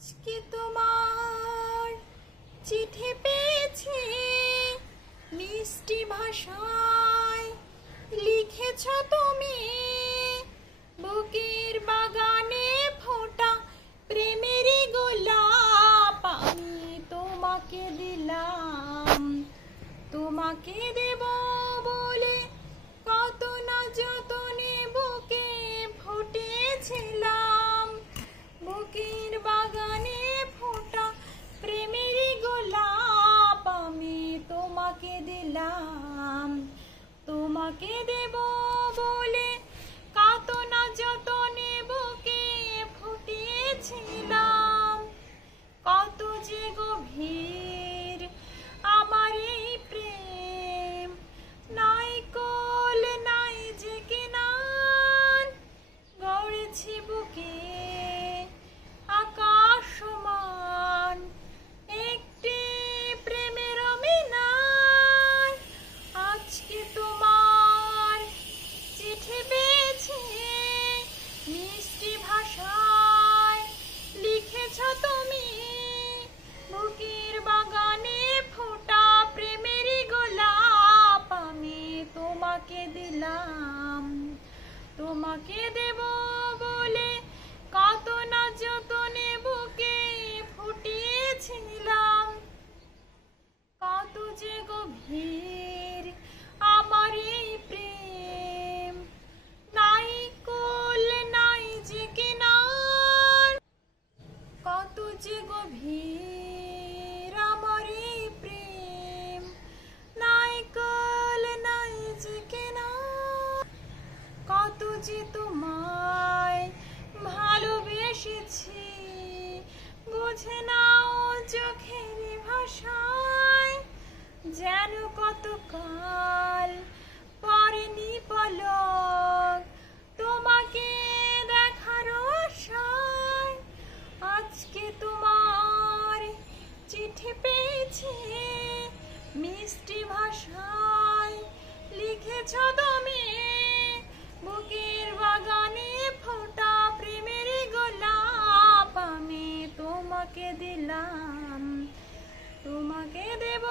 আজকে তোমার চিঠি পেয়েছি, মিষ্টি ভাষায় লিখেছ তুমি। বুকের বাগানে ফোটা প্রেমেরই গোলাপ আমি তোমাকে দিলাম। তোমাকে দেব বলে কত না যতনে বুকে ফুটেছিলাম। বুকের বাগানে ফোটা প্রেমেরই গোলাপ আমি তোমাকে দিলাম। তোমাকে দেব বলে কত না যতনে বুকে ফুটেছিলাম। কত যে গভীর আমার এই প্রেম, নাই কোল নাই যে কিনার। গড়েছি বুকে আকাশ সমান একটি প্রেমের মিনার। আজকে তোমার চিঠি পেয়েছি, মিষ্টি ভাষায় লিখেছ তুমি। বুকের বাগানে ফোটা প্রেমেরই গোলাপ আমি তোমাকে দিলাম। তোমাকে দেব বলে কত না যতনে বুকে ফুটিয়েছিলাম। কত যে গভীর আমার এই প্রেম, নাই কোল নাই যে কিনার। কত যে গভীর আমার এই প্রেম, নাই কোল নাই যে কিনার। কত যে তোমায় ভালোবেসেছি বুঝে নাও চোখের ভাষায়। যেন কতকাল পরেনি পলক তোমাকে দেখার আশায়। আজকে তোমার চিঠি পেয়েছি, মিষ্টি ভাষায় লিখেছ তুমি। বুকের বাগানে ফোটা প্রেমেরই গোলাপ আমি তোমাকে দিলাম। তোমাকে দেব